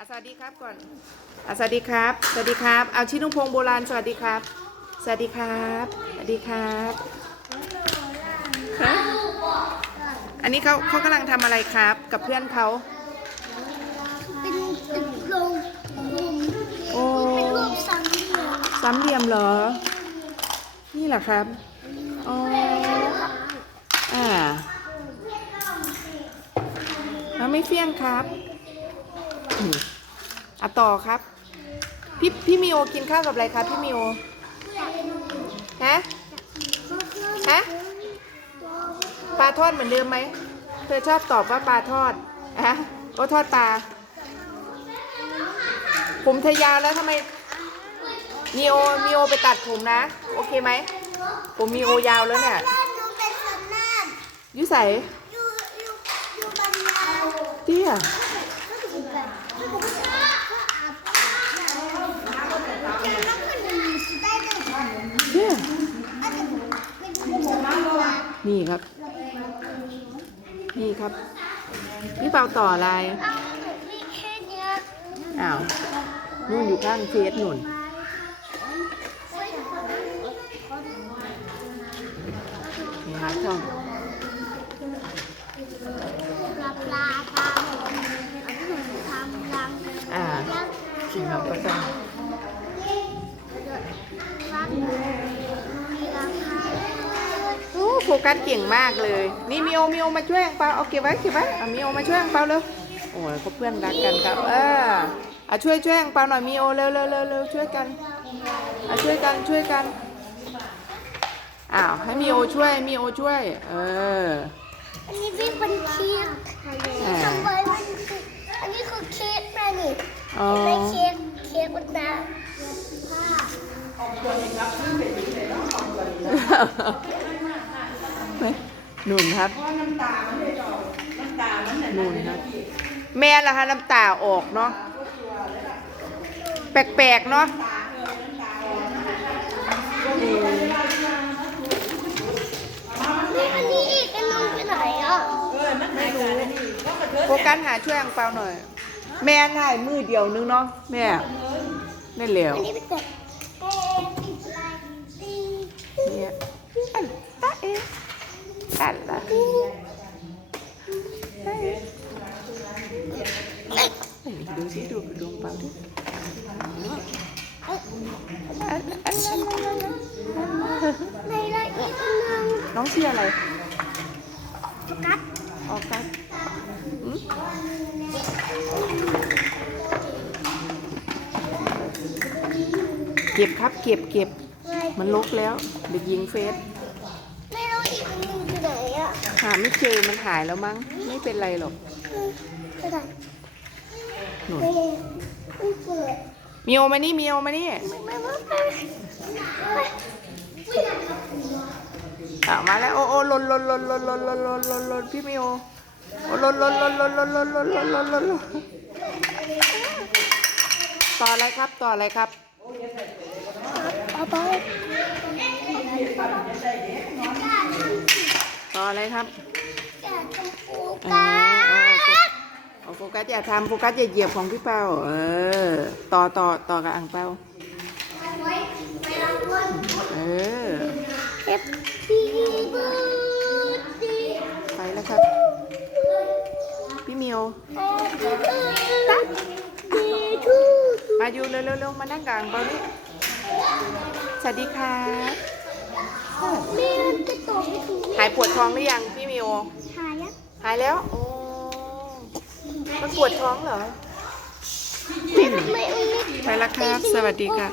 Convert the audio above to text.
อะสวัสดีครับก่อนอะสวัสดีครับ สวัสดีครับ เอาชินุพงษ์โบราณสวัสดีครับ สวัสดีครับ สวัสดีครับฮะอันนี้เขาเขากำลังทำอะไรครับ กับเพื่อนเขา เป็นตึกโรงโอ้เป็นรูปสามเหลี่ยมสามเหลี่ยมเหรอ นี่เหรอครับอ๋ออ่าแล้วไม่เฟี้ยงครับ อืมอะต่อครับ พี่พี่มิโอกินข้าวกับอะไรครับพี่มิโอฮะฮะปลาทอดเหมือนเดิมไหมเธอชอบตอบว่าปลาทอดอะโอ้ทอดปลาผมเธอยาวแล้วทำไมมีโอมีโอไปตัดผมนะ โอเคไหม ผมมีโอยาวแล้วเนี่ยบ้านหนูเป็นสนามยุใส่อยู่อยู่อยู่บรรยายเตี้ยอยู่ นี่ครับ นี่ครับ พี่เปาต่ออะไร อ้าว นู่นอยู่ข้างเฟสหนุ่น นี่ครับช่องอ่า จริงครับก็ต้ โอ้โฟกัสเก่งมากเลย นี่มีโอมีโอมาช่วยอังเปาเอาเก็บไว้เก็บไว้อะมีโอมาช่วยอังเปาเร็วโอ้ยเขาเพื่อนรักกันครับ เอออะช่วยช่วยอังเปาหน่อยมีโอเร็วเร็วเร็วเร็วช่วยกันอะช่วยกันช่วยกันอ้าวให้มีโอช่วยมีโอช่วย เอออันนี้พี่เป็นเค้กอ่าทำไมมันคืออันนี้คือเค้กนะนี่อ๋อไม่เค้กเค้กมันนะห นุนครับหนุนครับ แม่ละคะน้ำตาออกเนาะแปลกๆเนาะอืมนี่อันนี้อีกอันนึงไปไหนอะไม่รู้โฟกัสหาช่วยอังเปาหน่อย แม่ถ่ายมือเดียวนึงเนาะแม่ได้แล้วอันนี้เป็นแบบเอ๊ะติดลายดี เนี่ยอันตาเอ๊ะอันละเฮ้ยเฮ้ย ดูสิดูดวงเปล่าดิอันอันละละละละในละอีกอันนึงน้องชื่ออะไรโฟกัสออกกันอืมเก็บครับเก็บเก็บมันลกแล้ว เด็กยิงเฟสไม่รู้อีกอันนึงไปไหนอะหาไม่เจอมันหายแล้วมั้ง ไม่เป็นไรหรอกไปไหนหนุนไม่ไม่เปิดมีโอมานี่มีโอมานี่ไม่ไม่ไม่อะมาแล้วโอโอหล่นหล่นหล่นหล่นหล่นหล่นหล่นหล่นหล่นพี่มีโอโอหล่นหล่นหล่นหล่นหล่นหล่นหล่นหล่นหล่นหล่นหล่นต่ออะไรครับต่ออะไรครับเอาไปต่ออะไรครับ เอาโฟกัสอย่าทำโฟกัสอย่าเหยียบของพี่เปาเออ ต่อต่อต่อกับอ่างเปาเออเอฟซีเบิร์ดเดย์ไปแล้วครับ พี่เมียวแฮปปี้เบิร์ดเดย์ทูมาอยู่เร็วเร็วเร็วมานั่งกลางเปานี่สวัสดีครับแม่จะตอบไม่ถูกหายปวดท้องหรือยังพี่มิวหายแล้วหายแล้วโอ้ มันปวดท้องเหรอไม่ไม่ไปแล้วครับ สวัสดีค่ะ